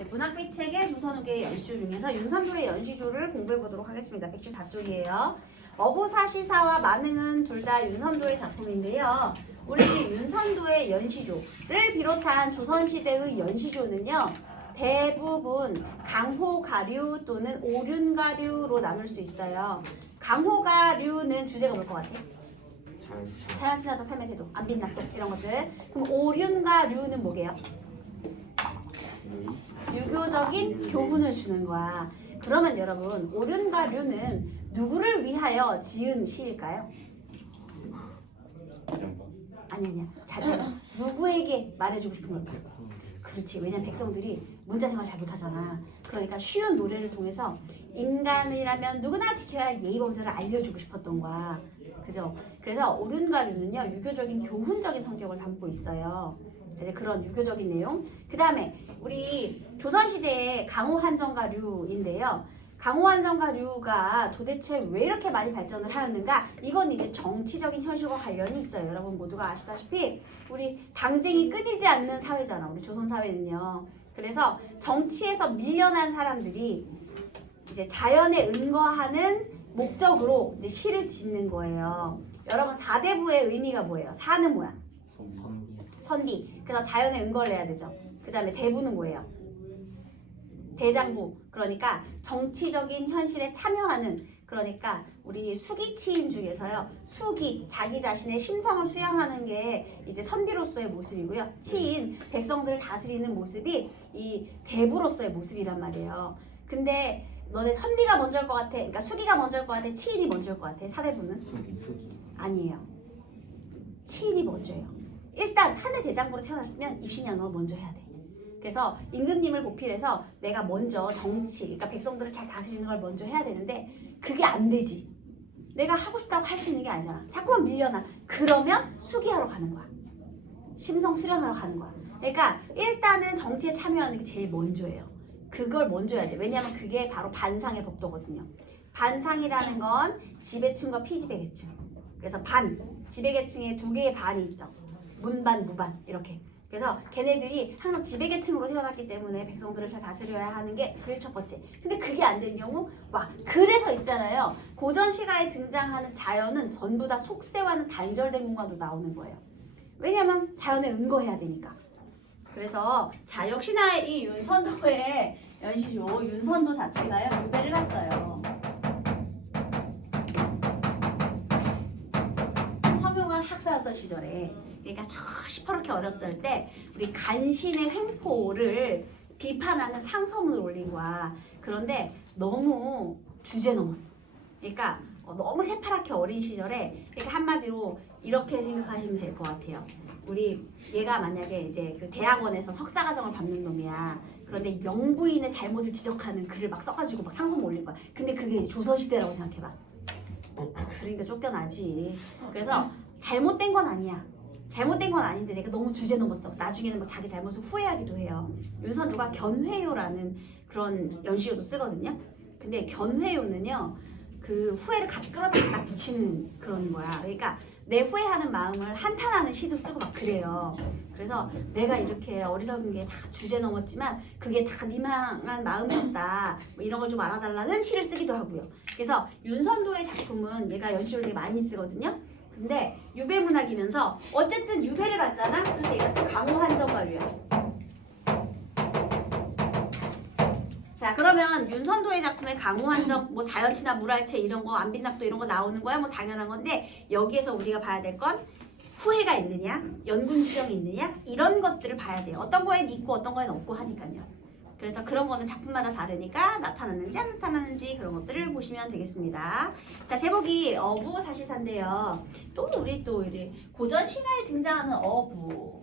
네, 문학비 책의 조선후기의 연시조 중에서 윤선도의 연시조를 공부해 보도록 하겠습니다. 114쪽이에요. 어부사시사와 만흥은 둘 다 윤선도의 작품인데요. 우리 윤선도의 연시조를 비롯한 조선시대의 연시조는요. 대부분 강호가류 또는 오륜가류로 나눌 수 있어요. 강호가류는 주제가 뭘 것 같아? 자연친화적 삶의 태도, 안빈낙도 이런 것들. 그럼 오륜가류는 뭐게요? 유교적인 교훈을 주는 거야. 그러면 여러분, 오륜가류는 누구를 위하여 지은 시일까요? 아니야. 잘 누구에게 말해주고 싶은 걸까요? 그렇지. 왜냐면 백성들이 문자생활 잘 못하잖아. 그러니까 쉬운 노래를 통해서 인간이라면 누구나 지켜야 할 예의범절을 알려주고 싶었던 거야. 그죠? 그래서 오륜가류는요, 유교적인 교훈적인 성격을 담고 있어요. 이제 그런 유교적인 내용. 그 다음에 우리 조선시대의 강호한정가류인데요. 강호한정가류가 도대체 왜 이렇게 많이 발전을 하였는가? 이건 이제 정치적인 현실과 관련이 있어요. 여러분 모두가 아시다시피 우리 당쟁이 끊이지 않는 사회잖아. 우리 조선 사회는요. 그래서 정치에서 밀려난 사람들이 이제 자연에 은거하는 목적으로 이제 시를 짓는 거예요. 여러분 사대부의 의미가 뭐예요? 사는 뭐야? 선비. 그래서 자연에 은거를 해야 되죠. 그 다음에 대부는 뭐예요? 대장부. 그러니까 정치적인 현실에 참여하는, 그러니까 우리 수기치인 중에서요. 수기, 자기 자신의 심성을 수양하는 게 이제 선비로서의 모습이고요. 치인, 백성들을 다스리는 모습이 이 대부로서의 모습이란 말이에요. 근데 너네 선비가 먼저일 것 같아? 그러니까 수기가 먼저일 것 같아? 치인이 먼저일 것 같아? 사대부는? 수기. 아니에요. 치인이 먼저예요. 일단 사내 대장부로 태어났으면 입신양명을 먼저 해야 돼. 그래서 임금님을 보필해서 내가 먼저 정치, 그러니까 백성들을 잘 다스리는 걸 먼저 해야 되는데 그게 안 되지. 내가 하고 싶다고 할 수 있는 게 아니잖아. 자꾸만 밀려나. 그러면 수기하러 가는 거야. 심성 수련하러 가는 거야. 그러니까 일단은 정치에 참여하는 게 제일 먼저예요. 그걸 먼저 해야 돼. 왜냐하면 그게 바로 반상의 법도거든요. 반상이라는 건 지배층과 피지배계층. 그래서 반, 지배계층에 두 개의 반이 있죠. 문반, 무반 이렇게. 그래서 걔네들이 항상 지배계층으로 태어났기 때문에 백성들을 잘 다스려야 하는 게 그게 첫 번째. 근데 그게 안 되는 경우 그래서 있잖아요. 고전 시가에 등장하는 자연은 전부 다 속세와는 단절된 공간으로 나오는 거예요. 왜냐면 자연에 은거해야 되니까. 그래서 자 역시나 이 윤선도의 연시조, 윤선도 자체가요. 유배를 갔어요. 성균관 학사였던 시절에. 그러니까 저 시퍼렇게 어렸을 때 우리 간신의 횡포를 비판하는 상소문을 올린 거야. 그런데 너무 주제 넘었어. 그러니까 너무 새파랗게 어린 시절에, 그러니까 한마디로 이렇게 생각하시면 될 것 같아요. 우리 얘가 만약에 이제 그 대학원에서 석사과정을 밟는 놈이야. 그런데 영부인의 잘못을 지적하는 글을 막 써가지고 막 상소문 올린 거야. 근데 그게 조선시대라고 생각해봐. 그러니까 쫓겨나지. 그래서 잘못된 건 아니야. 잘못된 건 아닌데 내가 너무 주제 넘었어. 나중에는 막 자기 잘못을 후회하기도 해요. 윤선도가 견회요라는 그런 연시조도 쓰거든요. 근데 견회요는요, 그 후회를 같이 끌어다 붙이는 그런 거야. 그러니까 내 후회하는 마음을 한탄하는 시도 쓰고 막 그래요. 그래서 내가 이렇게 어리석은 게 다 주제 넘었지만 그게 다 니망한 마음이었다. 뭐 이런 걸 좀 알아달라는 시를 쓰기도 하고요. 그래서 윤선도의 작품은 얘가 연시조를 되게 많이 쓰거든요. 근데 유배문학이면서 어쨌든 유배를 받잖아. 그래서 얘가 또 강호한정가류야. 자, 그러면 윤선도의 작품에 강호한정, 뭐 자연친화, 물활체 이런 거, 안빈낙도 이런 거 나오는 거야. 뭐 당연한 건데 여기에서 우리가 봐야 될 건 후회가 있느냐, 연군 지정이 있느냐, 이런 것들을 봐야 돼요. 어떤 거엔 있고 어떤 거엔 없고 하니까요. 그래서 그런 거는 작품마다 다르니까 나타났는지 안 나타났는지 그런 것들을 보시면 되겠습니다. 자, 제목이 어부사시사인데요. 우리 고전 신화에 등장하는 어부,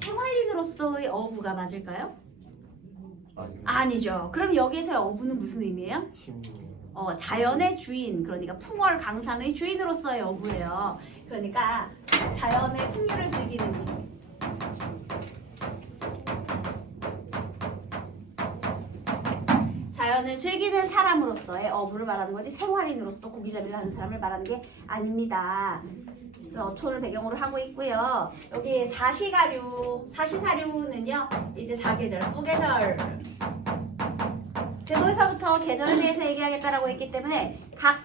생활인으로서의 어부가 맞을까요? 아니죠. 그럼 여기에서의 어부는 무슨 의미예요? 자연의 주인, 그러니까 풍월 강산의 주인으로서의 어부예요. 그러니까 자연의 풍류를 즐기는, 자연을 즐기는 사람으로서의 어부를 말하는 거지 생활인으로서 고기잡이를 하는 사람을 말하는 게 아닙니다. 그래서 어촌을 배경으로 하고 있고요. 여기 사시사류는요. 이제 사계절, 후계절. 제도에서부터 계절에 대해서 얘기하겠다라고 했기 때문에 각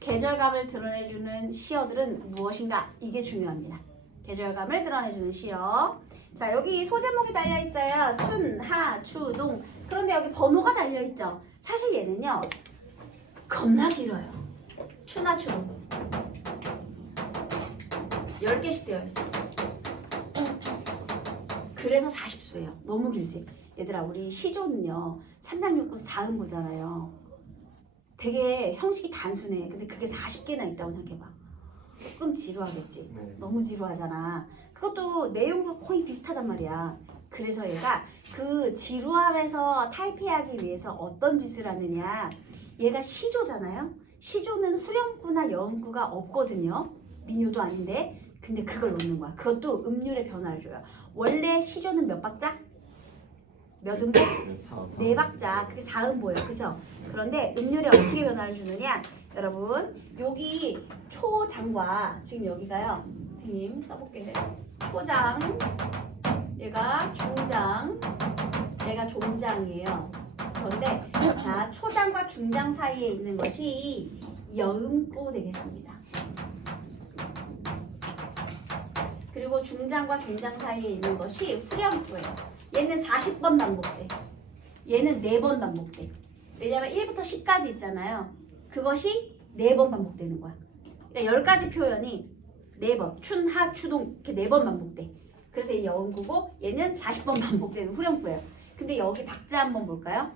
계절감을 드러내주는 시어들은 무엇인가? 이게 중요합니다. 계절감을 드러내주는 시어. 자, 여기 소제목이 달려있어요. 춘, 하, 추, 농. 그런데 여기 번호가 달려있죠. 사실 얘는요. 겁나 길어요. 추나 추동. 10개씩 되어 있어요. 그래서 40수예요. 너무 길지? 얘들아, 우리 시조는요. 3장육구 4음 보잖아요. 되게 형식이 단순해. 근데 그게 40개나 있다고 생각해봐. 조금 지루하겠지? 너무 지루하잖아. 그것도 내용도 거의 비슷하단 말이야. 그래서 얘가 그 지루함에서 탈피하기 위해서 어떤 짓을 하느냐. 얘가 시조잖아요. 시조는 후렴구나 여음구가 없거든요. 민요도 아닌데. 근데 그걸 넣는 거야. 그것도 음률의 변화를 줘요. 원래 시조는 몇 박자? 몇 음보? 4박자. 그게 4음보예요. 그죠? 그런데 음률에 어떻게 변화를 주느냐? 여러분, 여기 초장과 지금 여기가요. 선생님 써볼게요. 초장, 얘가 중장, 얘가 종장이에요. 그런데 자, 초장과 중장 사이에 있는 것이 여음구 되겠습니다. 그리고 중장과 종장 사이에 있는 것이 후렴구예요. 얘는 40번 반복돼. 얘는 4번 반복돼. 왜냐면 1부터 10까지 있잖아요. 그것이 4번 반복되는 거야. 그러니까 10가지 표현이 4번, 춘, 하, 추동 이렇게 4번 반복돼. 그래서 이 여음구고 얘는 40번 반복되는 후렴구예요. 근데 여기 박자 한번 볼까요?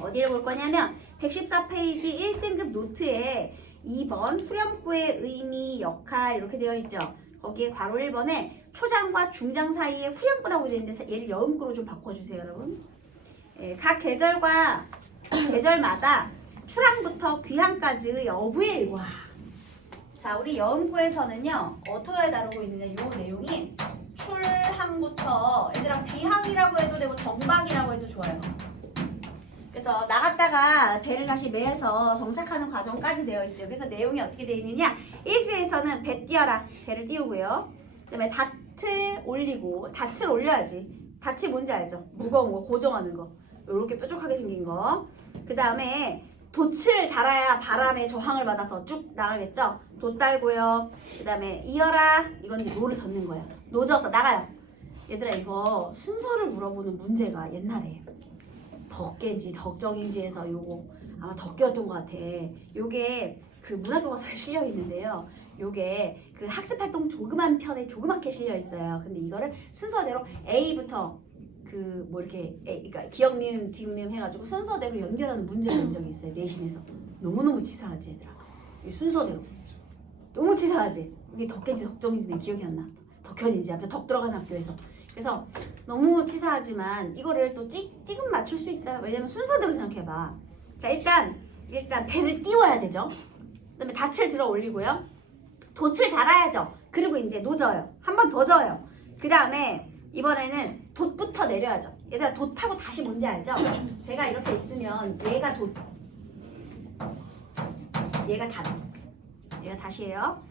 어디를 볼 거냐면 114페이지 1등급 노트에 2번 후렴구의 의미, 역할 이렇게 되어 있죠. 거기에 괄호 1번에 초장과 중장 사이에 후렴구라고 되어 있는데 얘를 여음구로 좀 바꿔주세요, 여러분. 예, 각 계절과 계절마다 출항부터 귀항까지의 어부의 일과. 자, 우리 여음구에서는요 어떻게 다루고 있느냐. 요 내용이 출항부터 얘들아 귀항이라고 해도 되고 정박이라고 해도 좋아요. 그래서 나갔다가 배를 다시 매서 정착하는 과정까지 되어 있어요. 그래서 내용이 어떻게 되어 있느냐. 1주에서는 배 띄어라. 배를 띄우고요. 그 다음에 닻을 올리고. 닻을 올려야지. 닻이 뭔지 알죠? 무거운 거, 고정하는 거. 이렇게 뾰족하게 생긴 거. 그 다음에 돛을 달아야 바람에 저항을 받아서 쭉 나가겠죠? 돛 달고요. 그 다음에 이어라. 이건 이제 노를 젓는 거예요. 노 져서 나가요. 얘들아, 이거 순서를 물어보는 문제가 옛날에 덕계인지 덕정인지에서 요거 아마 덕계였던 것 같아. 요게 그 문화교과서에 실려 있는데요. 요게 그 학습활동 조그만 편에 조그맣게 실려 있어요. 근데 이거를 순서대로 A부터 그 뭐 이렇게 그러니까 기억 니은 디귿 니은 해가지고 순서대로 연결하는 문제가 낸 적이 있어요. 내신에서. 너무너무 치사하지 얘들아. 이 순서대로 너무 치사하지. 이게 덕계인지 덕정인지 내 기억이 안 나. 덕현인지 아무튼 덕 들어간 학교에서. 그래서 너무 치사하지만 이거를 또 찌금 맞출 수 있어요. 왜냐면 순서대로 생각해봐. 자, 일단 배를 띄워야 되죠. 그 다음에 닻을 들어 올리고요. 돛을 달아야죠. 그리고 이제 노져요. 한 번 더 져요. 그 다음에 이번에는 돛부터 내려야죠. 얘들아, 돛하고 다시 뭔지 알죠? 배가 이렇게 있으면 얘가 돛, 얘가 닷, 얘가 다시예요.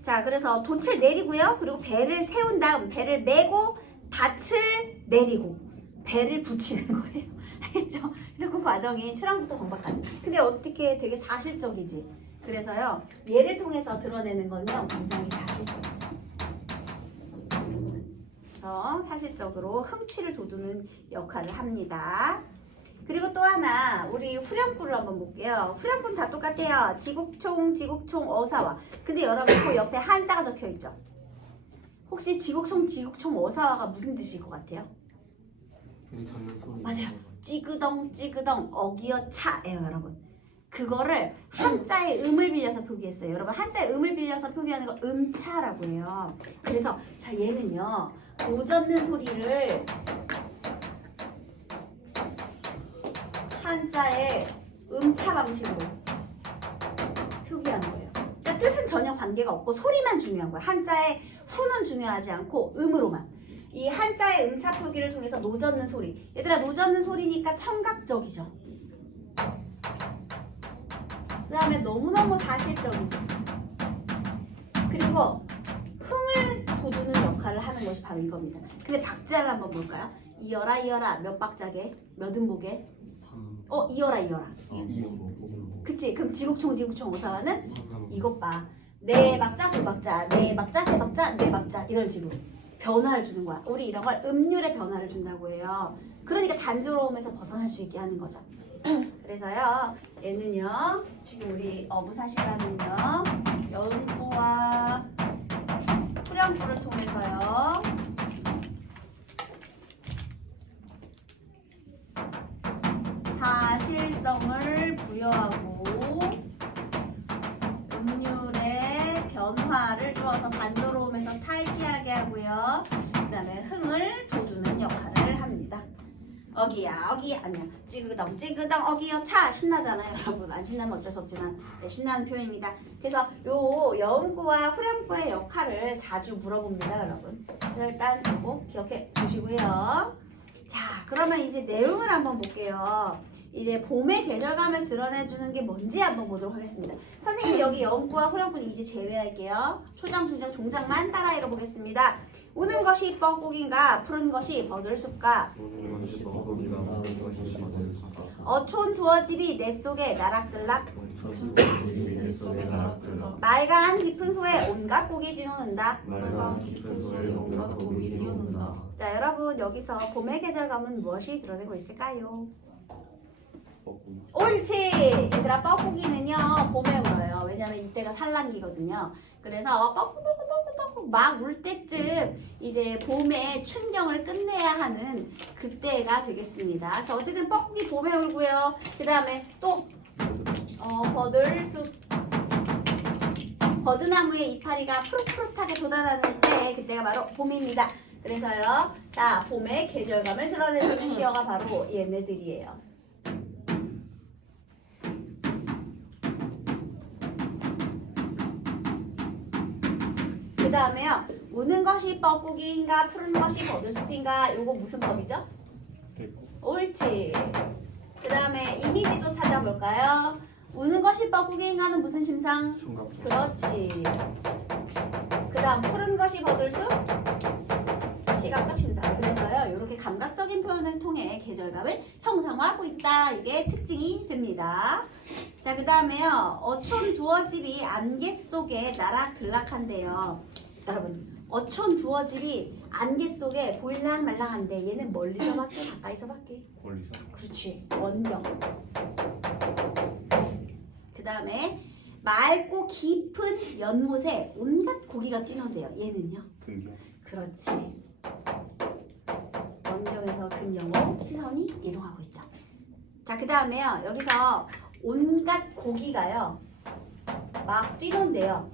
자, 그래서 돛을 내리고요. 그리고 배를 세운 다음 배를 메고 닻을 내리고 배를 붙이는 거예요. 알겠죠? 그래서 그 과정이 출항부터 정박까지. 근데 어떻게 되게 사실적이지. 그래서요, 얘를 통해서 드러내는 건요 굉장히 사실적이죠. 그래서 사실적으로 흥취를 돋우는 역할을 합니다. 그리고 또 하나, 우리 후렴구를 한번 볼게요. 후렴구는 다 똑같아요. 지국총, 지국총, 어사와. 근데 여러분 그 옆에 한자가 적혀 있죠. 혹시 지국총, 지국총, 어사와가 무슨 뜻일 것 같아요? 맞아요. 찌그덩, 찌그덩, 어기어 차예요, 여러분. 그거를 한자의 음을 빌려서 표기했어요. 여러분, 한자의 음을 빌려서 표기하는 거 음차라고 해요. 그래서 자, 얘는요 도 젓는 소리를 한자의 음차 방식으로 표기하는 거예요. 그러니까 뜻은 전혀 관계가 없고 소리만 중요한 거예요. 한자의 후는 중요하지 않고 음으로만. 이 한자의 음차 표기를 통해서 노젓는 소리. 얘들아, 노젓는 소리니까 청각적이죠. 그 다음에 너무너무 사실적이죠. 그리고 돋우는 역할을 하는 것이 바로 이겁니다. 근데 박자를 한번 볼까요? 이어라 이어라 몇 박자게? 몇 음복에? 이어라 이어라. 그치? 그럼 지국총 오사와는 이것 봐. 네 박자 두 박자, 네 박자 세 박자, 네 박자 이런 식으로 변화를 주는 거야. 우리 이런 걸 음률의 변화를 준다고 해요. 그러니까 단조로움에서 벗어날 수 있게 하는 거죠. 그래서요, 얘는요, 지금 우리 어부사 시간은요, 연구와 후렴구를 통해서요, 사실성을 부여하고 음률의 변화를 주어서 단조로움에서 탈피하게 하고요. 그 다음에 흥을 돋우는 역할을 합니다. 어기야 아니야 찌그덩 어기여 차 신나잖아요 여러분. 안 신나면 어쩔 수 없지만 신나는 표현입니다. 그래서 요 여음구와 후렴구의 역할을 자주 물어봅니다 여러분. 그래서 일단 이거 기억해 두시고요. 자 그러면 이제 내용을 한번 볼게요. 이제 봄의 계절감을 드러내주는 게 뭔지 한번 보도록 하겠습니다. 선생님이 여기 여음구와 후렴구는 이제 제외할게요. 초장, 중장, 종장만 따라 읽어보겠습니다. 우는 것이 뻐꾸기인가 푸른 것이 버들숲가 어촌 두어집이 내 속에 나락들락 맑은 깊은 소에 온갖 고기 뛰노는다. 자 여러분 여기서 봄의 계절감은 무엇이 드러내고 있을까요? 옳지! 얘들아 뻐꾸기는요 봄에 울어요. 왜냐면 이때가 산란기거든요. 그래서 뻐꾸뻐꾸뻐꾸뻐꾸 막 울 때쯤 이제 봄의 춘경을 끝내야 하는 그때가 되겠습니다. 그래서 어쨌든 뻐꾸기 봄에 울고요. 그 다음에 또 버들숲 버드나무의 이파리가 푸릇푸릇하게 돋아나는 때 그때가 바로 봄입니다. 그래서요 자 봄의 계절감을 드러내주는 시어가 바로 얘네들이에요. 그 다음에요 우는 것이 뻐꾸기인가 푸른 것이 버들숲인가 요거 무슨 법이죠? 옳지. 그 다음에 이미지도 찾아볼까요? 우는 것이 뻐꾸기인가는 무슨 심상? 그렇지. 그 다음 푸른 것이 버들숲? 시각적 심상. 그래서요 이렇게 감각적인 표현을 통해 계절감을 형성하고 있다. 이게 특징이 됩니다. 자, 그 다음에요. 어촌 두어집이 안개 속에 나락들락한데요. 여러분, 어촌 두어집이 안개 속에 보일랑말랑한데 얘는 멀리서 밖에 가까이서 밖에? 멀리서. 그렇지. 원경. 그 다음에 맑고 깊은 연못에 온갖 고기가 뛰는데요. 얘는요? 근경. 그렇지. 원경에서 근경으로 시선이 이동하고 있죠. 자, 그 다음에요. 여기서 온갖 고기가요. 막 뛰는데요.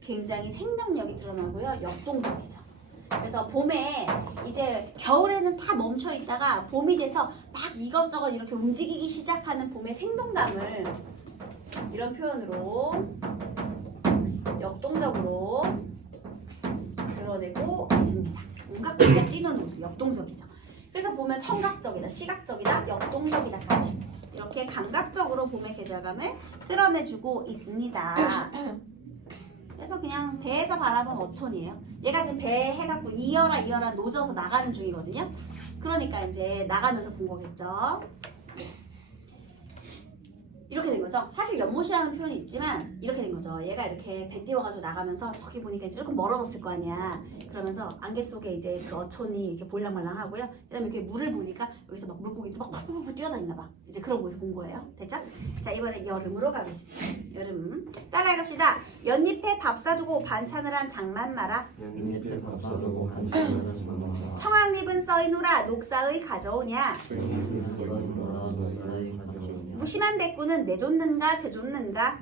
굉장히 생명력이 드러나고요. 역동적이죠. 그래서 봄에 이제 겨울에는 다 멈춰 있다가 봄이 돼서 막 이것저것 이렇게 움직이기 시작하는 봄의 생동감을 이런 표현으로 역동적으로 드러내고 있습니다. 온갖 고기가 뛰는 모습, 역동적이죠. 그래서 보면 청각적이다, 시각적이다, 역동적이다까지 이렇게 감각적으로 봄의 계절감을 드러내주고 있습니다. 그래서 그냥 배에서 바라본 어촌이에요. 얘가 지금 배에 해갖고 이어라 노져서 나가는 중이거든요. 그러니까 이제 나가면서 본 거겠죠. 이렇게 된 거죠. 사실 연못이라는 표현이 있지만 이렇게 된 거죠. 얘가 이렇게 배 띄워가지고 나가면서 저기 보니까 이제 조금 멀어졌을 거 아니야. 그러면서 안개 속에 이제 그 어촌이 이렇게 보일랑말랑하고요. 그다음에 이렇게 물을 보니까 여기서 막 물고기도 막 팍팍팍 뛰어다니나 봐. 이제 그런 곳을 본 거예요. 됐죠? 자 이번에 여름으로 가겠습니다. 여름 따라해 갑시다. 연잎에 밥 사두고 반찬을 한 장만 마라. 연잎에 밥 사두고 반찬을 한 장만 마라. 청황잎은 써이노라 녹사의 가져오냐. 무심한 대꾸는 내쫓는가 제쫓는가?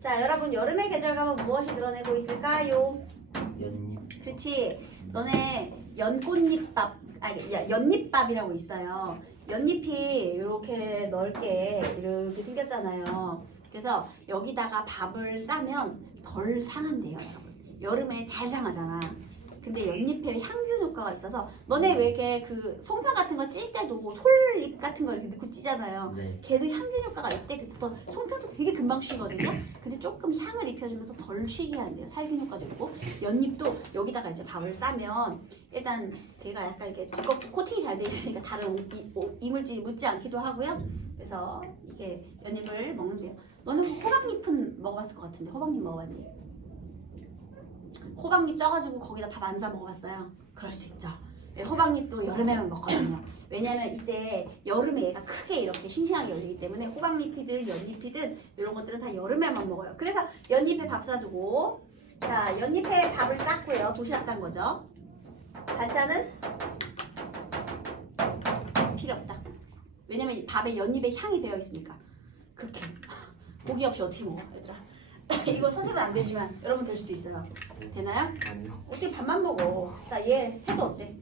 자 여러분 여름의 계절감은 무엇이 드러내고 있을까요? 그렇지. 너네 연꽃잎밥 연잎밥이라고 있어요. 연잎이 이렇게 넓게 이렇게 생겼잖아요. 그래서 여기다가 밥을 싸면 덜 상한대요 여러분. 여름에 잘 상하잖아. 근데 연잎에 향균 효과가 있어서 너네 왜 이렇게 그 송편 같은 거 찔 때도 솔잎 같은 거 이렇게 넣고 찌잖아요. 네. 걔도 향균 효과가 있대. 그래서 송편도 되게 금방 쉬거든요. 근데 조금 향을 입혀주면서 덜 쉬게 한대요. 살균 효과도 있고 연잎도 여기다가 이제 밥을 싸면 일단 걔가 약간 이렇게 두껍고 코팅이 잘 돼 있으니까 다른 이물질이 묻지 않기도 하고요. 그래서 이게 연잎을 먹는데요. 너는 호박잎은 먹어봤을 것 같은데 호박잎 먹어봤니? 호박잎 쪄가지고 거기다 밥 안 싸 먹어봤어요? 그럴 수 있죠. 네, 호박잎도 여름에만 먹거든요. 왜냐면 이때 여름에 얘가 크게 이렇게 싱싱하게 열리기 때문에 호박잎이든 연잎이든 이런 것들은 다 여름에만 먹어요. 그래서 연잎에 밥 싸두고 자 연잎에 밥을 쌌고요. 도시락 싼 거죠. 반찬은 필요 없다. 왜냐면 이 밥에 연잎에 향이 배어 있으니까. 극혐. 고기 없이 어떻게 먹어 얘들아. 이거 선생님은 안 되지만 여러분 될 수도 있어요. 되나요? 아니요. 어떻게 밥만 먹어. 자 얘 태도 어때?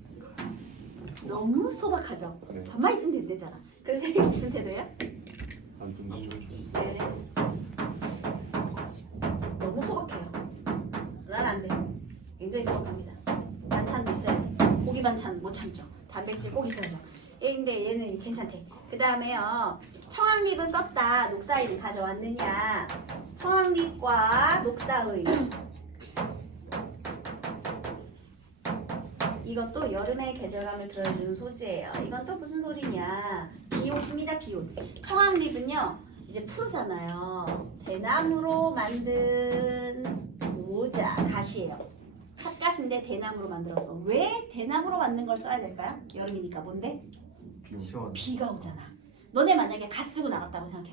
너무 소박하죠? 네. 밥만 있으면 된대잖아. 그래서 이게 무슨 태도예요? 안 든지 네. 너무 소박해요. 난 안 돼. 굉장히 소박합니다. 반찬도 있어야 돼. 고기 반찬 못 참죠. 단백질 꼭 있어야죠. 근데 얘는 괜찮대. 그 다음에요. 청황잎은 썼다. 녹사잎은 가져왔느냐. 청황잎과 녹사의. 이것도 여름의 계절감을 들어주는 소재예요. 이건 또 무슨 소리냐. 비옷입니다. 비옷. 청황잎은요. 이제 푸르잖아요. 대나무로 만든 모자, 갓이에요. 삿갓인데 대나무로 만들어서. 왜 대나무로 만든 걸 써야 될까요? 여름이니까. 뭔데? 시원. 비가 오잖아. 너네 만약에 갓 쓰고 나갔다고 생각해.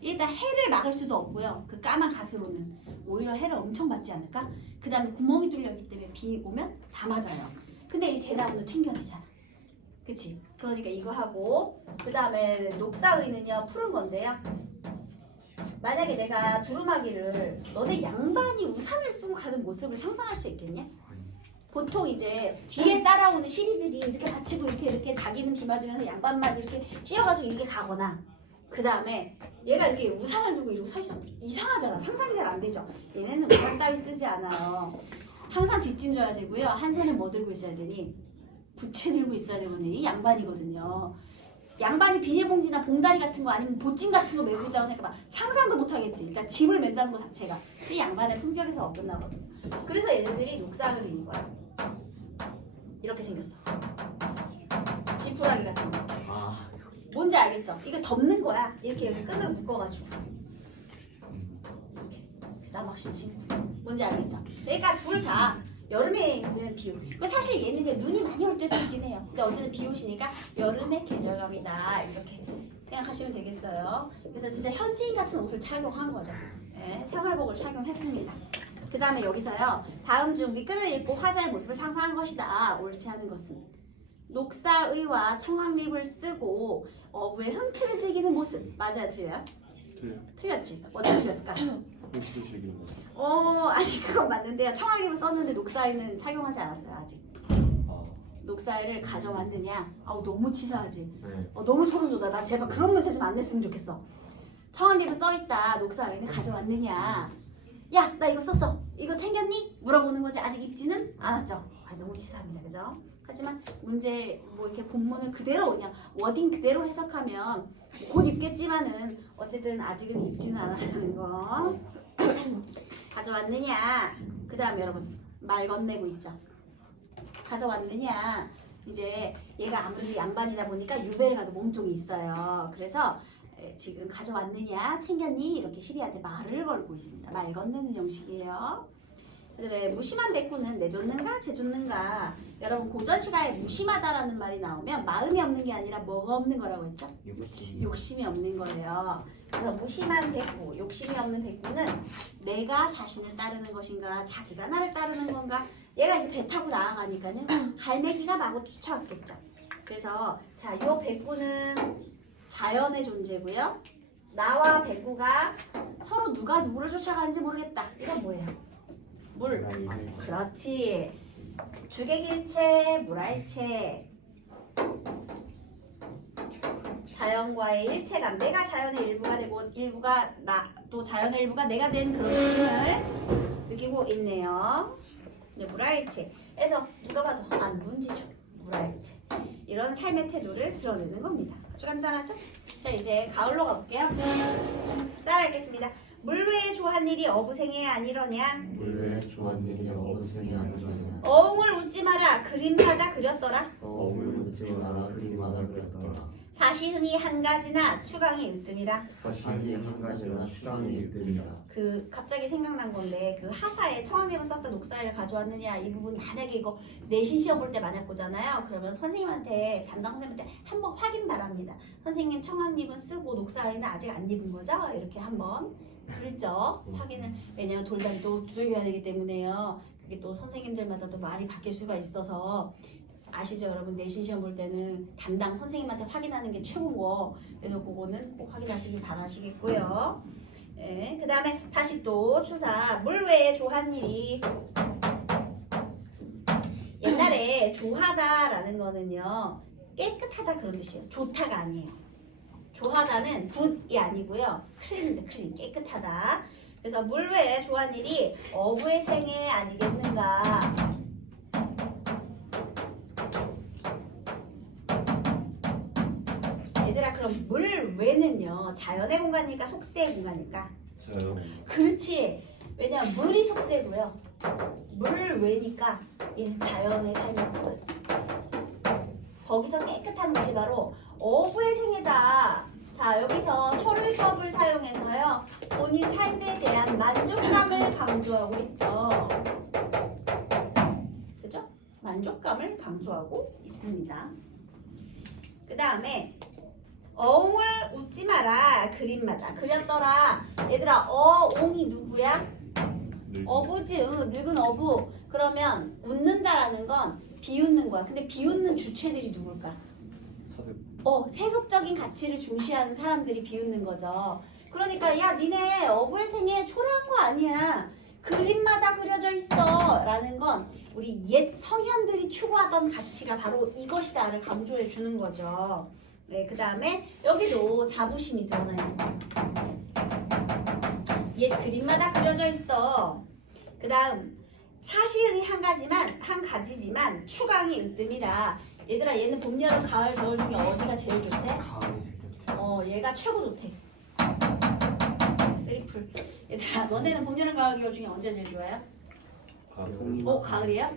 일단 해를 막을 수도 없고요. 그 까만 갓으로는 오히려 해를 엄청 받지 않을까? 그 다음에 구멍이 뚫려있기 때문에 비 오면 다 맞아요. 근데 이 대나무는 튕겨내잖아. 그치? 그러니까 이거 하고 그 다음에 녹사의는요 푸른 건데요. 만약에 내가 두루마기를 너네 양반이 우산을 쓰고 가는 모습을 상상할 수 있겠냐? 보통 이제 뒤에 따라오는 시리들이 이렇게 받치고 이렇게 자기는 비 맞으면서 양반만 이렇게 씌어가지고 이렇게 가거나 그 다음에 얘가 이렇게 우산을 들고 이러고 서 있어. 이상하잖아. 상상이 잘 안 되죠. 얘네는 우산 따위 쓰지 않아요. 항상 뒷짐져야 되고요. 한 손에 뭐 들고 있어야 되니? 부채 들고 있어야 되거든요. 이 양반이거든요. 양반이 비닐봉지나 봉다리 같은 거 아니면 보찜 같은 거 메고 있다고 생각해봐. 상상도 못하겠지. 그러니까 짐을 맨다는 것 자체가 이 양반의 품격에서 어긋나거든요. 그래서 얘네들이 녹상을 입는 거야. 이렇게 생겼어. 지푸라기 같은 거. 아. 뭔지 알겠죠? 이거 덮는 거야. 이렇게 여기 끈을 묶어가지고. 이렇게. 나막신 친구. 뭔지 알겠죠? 그러니까 둘 다 여름에 있는 비옷. 사실 얘는 눈이 많이 올 때도 있긴 해요. 근데 어쨌든 비옷이니까 여름의 계절감이다. 이렇게 생각하시면 되겠어요. 그래서 진짜 현지인 같은 옷을 착용한 거죠. 네, 생활복을 착용했습니다. 그 다음에 여기서요. 다음 중 미끈을 입고 화자의 모습을 상상한 것이다. 옳지 않은 것은 녹사의와 청황잎을 쓰고 어부의 흥취를 즐기는 모습. 맞아요? 틀려요? 틀려. 틀렸지? 어디 틀렸을까요? 혹시 즐기는 거. 아니 그건 맞는데요. 청황잎을 썼는데 녹사의는 착용하지 않았어요. 아직. 아. 녹사의를 가져왔느냐? 아우 너무 치사하지? 네. 너무 소름 돋아. 나 제발 그런 문제 좀 안 냈으면 좋겠어. 청황잎을 써있다. 녹사의는 가져왔느냐? 야, 나 이거 썼어. 이거 챙겼니? 물어보는 거지. 아직 입지는 않았죠. 너무 치사합니다. 그죠? 하지만 문제 뭐 이렇게 본문을 그대로 그냥 워딩 그대로 해석하면 곧 입겠지만은 어쨌든 아직은 입지는 않았다는 거. 가져왔느냐? 그 다음에 여러분 말 건네고 있죠. 가져왔느냐? 이제 얘가 아무래도 양반이다 보니까 유배를 가도 몸종이 있어요. 그래서 지금 가져왔느냐? 챙겼니? 이렇게 시리한테 말을 걸고 있습니다. 말 건네는 형식이에요. 그다음에 무심한 백구는 내줬는가 제줬는가. 여러분 고전 시가에 무심하다라는 말이 나오면 마음이 없는 게 아니라 뭐가 없는 거라고 했죠? 욕심이 없는 거예요. 그래서 무심한 백구, 욕심이 없는 백구는 내가 자신을 따르는 것인가 자기가 나를 따르는 건가. 얘가 이제 배 타고 나아가니까는 갈매기가 마구 쫓아왔겠죠. 그래서 자, 요 백구는 자연의 존재고요. 나와 백구가 서로 누가 누구를 쫓아가는지 모르겠다. 이건 뭐예요? 물. 그렇지. 주객일체, 물화일체. 자연과의 일체감. 내가 자연의 일부가 되고 일부가 또 자연의 일부가 내가 된 그런 느낌을 느끼고 있네요. 네, 물화일체. 해서 누가 봐도 아 문지죠. 물알체. 이런 삶의 태도를 드러내는 겁니다. 아주 간단하죠? 자 이제 가을로 가볼게요. 따라하겠습니다. 물외에 조한 일이 어부생에 아니러냐. 물외 좋아한 일이 어부생이 아니더냐. 어웅을 웃지 마라. 그림마다 그렸더라. 어음을 묻지 마라. 그림마다 그렸더라. 사시흥이 한 가지나 추강이 으뜸이라. 사실이 한 가지나 추장이 있더니라. 그 갑자기 생각난 건데 그 하사에 청학님은 썼던 녹사를 가져왔느냐 이 부분 만약에 이거 내신 시험 볼 때 만약 보잖아요. 그러면 선생님한테 담당 선생님한테 한번 확인 바랍니다. 선생님 청학님은 쓰고 녹사에는 아직 안 입은 거죠? 이렇게 한번 슬쩍 확인을 왜냐면 돌다리도 두들겨야 되기 때문에요. 그게 또 선생님들마다도 말이 바뀔 수가 있어서 아시죠 여러분 내신 시험 볼 때는 담당 선생님한테 확인하는 게 최고고 그래서 그거는 꼭 확인하시길 바라시겠고요. 그 다음에 다시 또 추사 물외에 조한 일이 옛날에 조하다라는 거는요 깨끗하다 그런 뜻이에요. 좋다가 아니에요. 조하다는 굿이 아니고요 클린입니다. 클린 깨끗하다. 그래서 물외에 조한 일이 어부의 생애 아니겠는가. 얘들아 그럼 물외는요 자연의 공간일까 속세의 공간일까? 저요. 그렇지. 왜냐면 물이 속세고요. 물외니까 얘는 자연의 삶인 것. 거기서 깨끗한 것이 바로 어부의 생애다. 자 여기서 서술법을 사용해서요 본인 삶에 대한 만족감을 강조하고 있죠. 그죠? 만족감을 강조하고 있습니다. 그 다음에 어웅을 웃지 마라. 그림마다 그렸더라. 얘들아 어옹이 누구야? 어부지. 늙은 어부. 그러면 웃는다라는 건 비웃는 거야. 근데 비웃는 주체들이 누굴까? 세속적인 가치를 중시하는 사람들이 비웃는 거죠. 그러니까 야 니네 어부의 생애 초라한 거 아니야. 그림마다 그려져 있어 라는 건 우리 옛 성현들이 추구하던 가치가 바로 이것이다를 강조해 주는 거죠. 네, 그 다음에 여기도 자부심이 드러나요. 옛 그림마다 그려져 있어. 그 다음 사실이 한 가지지만 추강이 으뜸이라. 얘들아 얘는 봄, 여름, 가을, 겨울 중에 어디가 제일 좋대? 가을이 제일 좋대. 얘가 최고 좋대. 쓰리풀. 얘들아 너네는 봄, 여름, 가을, 겨울 중에 언제 제일 좋아요? 가을. 가을이야?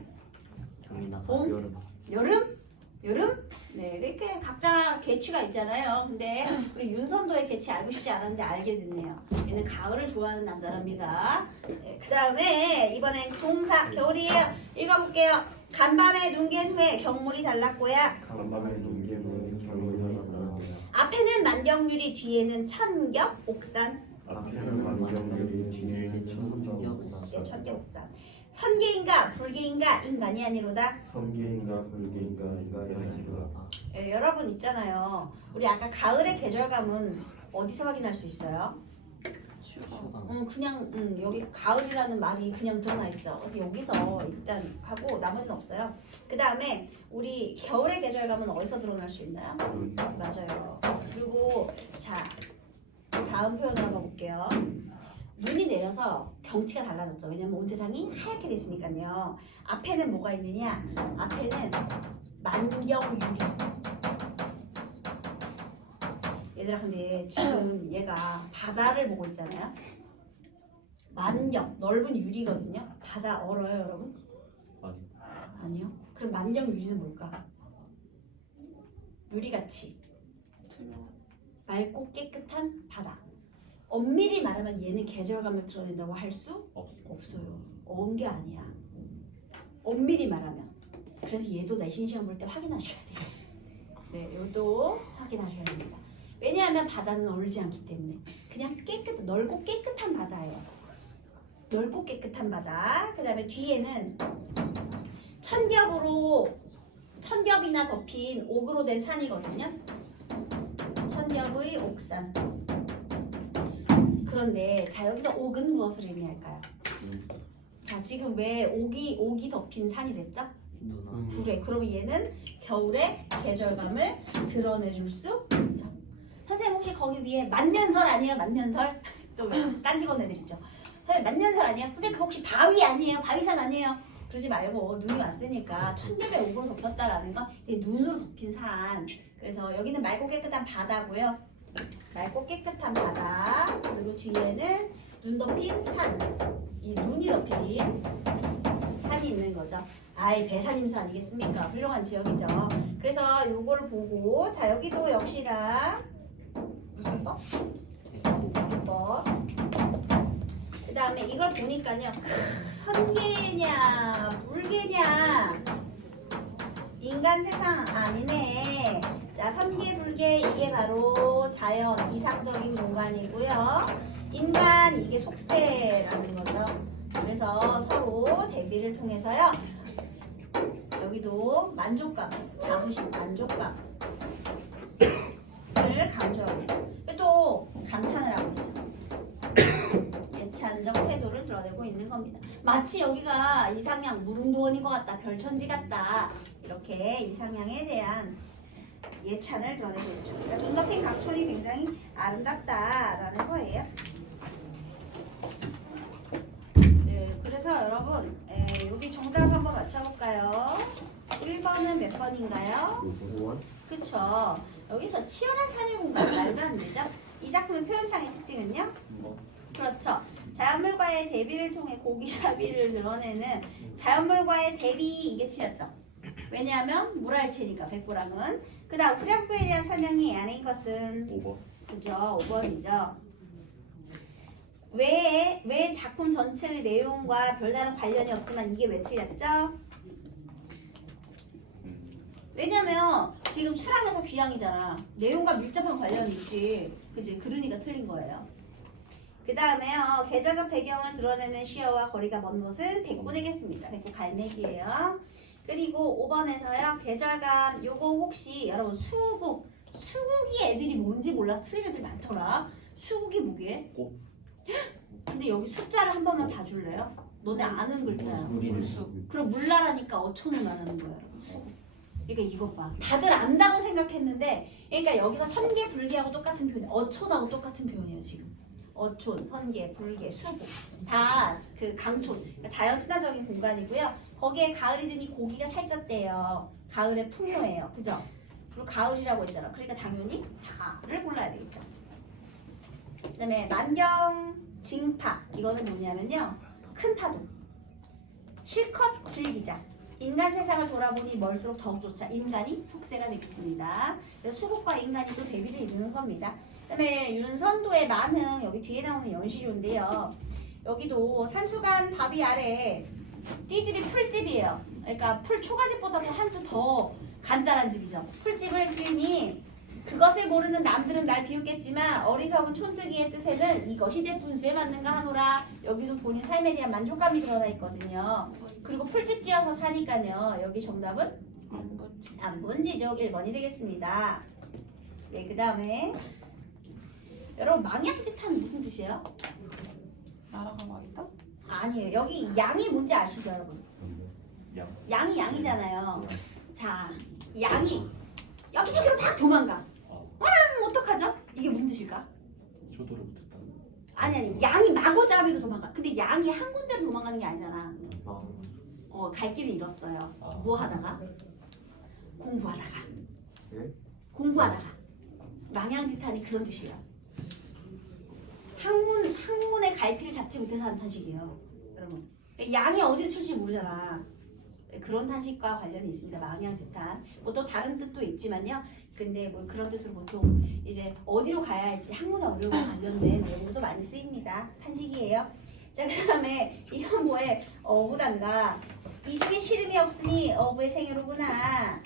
봄? 여름? 여름? 네, 이렇게 각자 계치가 있잖아요. 근데 우리 윤선도의 계치 알고 싶지 않았는데 알게 됐네요. 얘는 가을을 좋아하는 남자랍니다. 네, 그 다음에 이번엔 동사 겨울이에요. 읽어볼게요. 간밤에 눈 갠 후에 경물이 달랐고야. 간밤에 눈 깨면 겨울이 달랐고야. 앞에는 만경유리, 뒤에는 천겹, 옥산. 앞에는 만경들이 뒤에는 천국적 천겹, 옥산. 선계인가 불계인가 인간이 아니로다. 선계인가 불계인가 인간이 아니로다. 여러분 있잖아요. 우리 아까 가을의 계절감은 어디서 확인할 수 있어요? 그냥 여기 가을이라는 말이 그냥 드러나 있죠. 그래서 여기서 일단 하고 나머지는 없어요. 그 다음에 우리 겨울의 계절감은 어디서 드러날 수 있나요? 맞아요. 그리고 자 다음 표현을 한번 볼게요. 눈이 내려서 경치가 달라졌죠. 왜냐면 온 세상이 하얗게 됐으니까요. 앞에는 뭐가 있느냐? 앞에는 만경유리. 얘들아 근데 지금 얘가 바다를 보고 있잖아요. 만경, 넓은 유리거든요. 바다 얼어요 여러분? 아니요. 그럼 만경유리는 뭘까? 유리같이 맑고 깨끗한 바다. 엄밀히 말하면 얘는 계절감을 드러낸다고 할 수 없어요. 어은 게 아니야. 엄밀히 말하면. 그래서 얘도 내신 시험 볼 때 확인하셔야 돼요. 네, 얘도 확인하셔야 됩니다. 왜냐하면 바다는 얼지 않기 때문에 그냥 넓고 깨끗한 바다예요. 넓고 깨끗한 바다. 그 다음에 뒤에는 천겹이나 덮인 옥으로 된 산이거든요. 천겹의 옥산. 그런데 자 여기서 옥은 무엇을 의미할까요? 자 지금 왜 옥이 덮인 산이 됐죠? 그래. 그럼 얘는 겨울의 계절감을 드러내줄 수 있죠. 선생님 혹시 거기 위에 만년설 아니에요? 만년설? 또 딴지건 애들 있죠. 선생님 만년설 아니에요? 선생님 그거 혹시 바위 아니에요? 바위산 아니에요? 그러지 말고 눈이 왔으니까 1000개배 5번 덮었다라는 건 눈으로 덮인 산. 그래서 여기는 맑고 깨끗한 바다고요. 맑고 깨끗한 바다. 그리고 뒤에는 눈 덮인 산. 이 눈이 덮인 산이 있는 거죠. 아이 배산임수 아니겠습니까? 훌륭한 지역이죠. 그래서 요거를 보고 자 여기도 역시나 무슨 법? 법. 그 다음에 이걸 보니까요. 선계냐 불계냐 인간 세상 아니네. 자 선계불계 이게 바로 자연 이상적인 공간이고요. 인간 이게 속세라는 거죠. 그래서 서로 대비를 통해서요. 여기도 만족감, 자부심, 만족감을 강조하고 있죠. 또 감탄을 하고 있죠. 예찬적 태도를 드러내고 있는 겁니다. 마치 여기가 이상향 무릉도원인 것 같다, 별천지 같다 이렇게 이상향에 대한 예찬을 드러내고 있죠. 그러니까 눈 덮인 각촌이 굉장히 아름답다라는 거예요. 네, 그래서 여러분 여기 정답 한번 맞춰볼까요? 1번은 몇 번인가요? 5번. 그쵸. 여기서 치열한 사회 공간 말도 안 되죠? 이 작품의 표현상의 특징은요? 그렇죠. 자연물과의 대비를 통해 고기잡이를 드러내는 자연물과의 대비 이게 틀렸죠. 왜냐하면 물알체니까 백부랑은. 그 다음 후렴구에 대한 설명이 아닌 것은 5번. 그죠. 5번이죠. 왜 작품 전체의 내용과 별다른 관련이 없지만 이게 왜 틀렸죠? 왜냐면 지금 출항에서 귀향이잖아. 내용과 밀접한 관련이 있지. 그지? 그러니까 틀린 거예요. 그 다음에요. 계절적 배경을 드러내는 시야와 거리가 먼 곳은 백구되겠습니다. 백구 갈매기예요. 그리고 5번에서요. 계절감 요거 혹시 여러분 수국이 애들이 뭔지 몰라서 틀린 애들이 많더라. 수국이 뭐게? 꽃. 근데 여기 숫자를 한 번만 봐줄래요? 너네 아는 글자야. 물수. 그럼 물나라니까 어촌을 말하는 거예요. 그러니까 이것 봐. 다들 안다고 생각했는데 그러니까 여기서 선계, 불계하고 똑같은 표현이에요. 어촌하고 똑같은 표현이에요 지금. 어촌, 선계, 불계, 수국 다 그 강촌, 그러니까 자연 친화적인 공간이고요. 거기에 가을이 드니 고기가 살쪘대요. 가을의 풍요예요. 그죠? 그리고 가을이라고 했잖아. 그러니까 당연히 다를 골라야 되겠죠. 그 다음에 만경, 징파 이거는 뭐냐면요. 큰 파도. 실컷 즐기자. 인간 세상을 돌아보니 멀수록 더욱 좋자. 인간이 속세가 되겠습니다. 그래서 수국과 인간이 또 대비를 이루는 겁니다. 그 다음에 윤선도의 만흥 여기 뒤에 나오는 연시료인데요. 여기도 산수간 바위 아래 띠집이 풀집이에요. 그러니까 풀 초가집보다도 한 수 더 간단한 집이죠. 풀집을 지으니 그것을 모르는 남들은 날 비웃겠지만 어리석은 촌뜨기의 뜻에는 이것이 내 분수에 맞는가 하노라. 여기도 본인 삶에 대한 만족감이 드러나 있거든요. 그리고 풀집 지어서 사니까요. 여기 정답은 안본지족 1번이 되겠습니다. 네, 그 다음에 여러분 망향지탄 무슨 뜻이에요? 나라가 막 있다? 아니에요. 여기 양이 뭔지 아시죠 여러분? 양. 양이 양이잖아요. 자, 양이 여기저기로 막 도망가. 어떡하죠? 이게 무슨 뜻일까? 초도를 못했다. 아니 양이 마구잡이로 도망가. 근데 양이 한 군데로 도망가는 게 아니잖아. 갈 길을 잃었어요. 뭐 하다가? 공부하다가. 네? 공부하다가. 망향지탄이 그런 뜻이에요. 학문의 갈피를 잡지 못해서 하는 탄식이에요. 여러분. 양이 어디로 튈지 모르잖아. 그런 탄식과 관련이 있습니다. 망향지탄. 뭐 또 다른 뜻도 있지만요. 근데 뭐 그런 뜻으로 보통 이제 어디로 가야 할지 학문과 의료와 관련된 내용도 많이 쓰입니다. 탄식이에요. 자, 그 다음에 이건 뭐에 어부단가. 이 집에 시름이 없으니 어부의 생애로구나.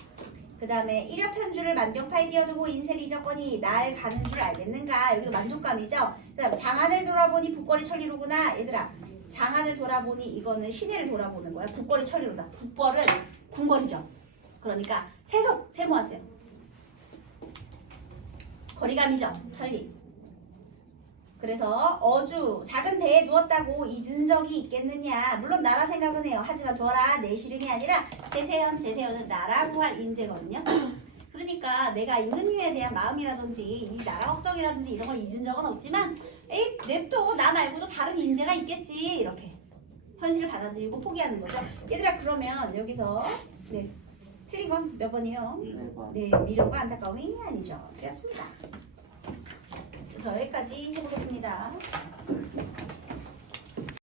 그 다음에 일엽현주를 만경파에 띄워두고 인세를 잊었거니 날 가는 줄 알겠는가. 여기도 만족감이죠. 그 다음 장안을 돌아보니 북거리 천리로구나. 얘들아 장안을 돌아보니 이거는 시내를 돌아보는 거야. 북거리 천리로다. 북거는 궁궐이죠. 그러니까 세속 세모하세요. 거리감이죠. 천리. 그래서 어주 작은 배에 누웠다고 잊은 적이 있겠느냐. 물론 나라 생각은 해요. 하지만 둬라 내 시름이 아니라 제세연은 나라고 할 인재거든요. 그러니까 내가 임금님에 대한 마음이라든지 이 나라 걱정이라든지 이런 걸 잊은 적은 없지만 에이 냅둬 나 말고도 다른 인재가 있겠지 이렇게 현실을 받아들이고 포기하는 거죠. 얘들아 그러면 여기서 네 틀린 건 몇 번이요? 1번. 네 미련과 안타까움이 아니죠. 틀렸습니다. 그래서 여기까지 해보겠습니다.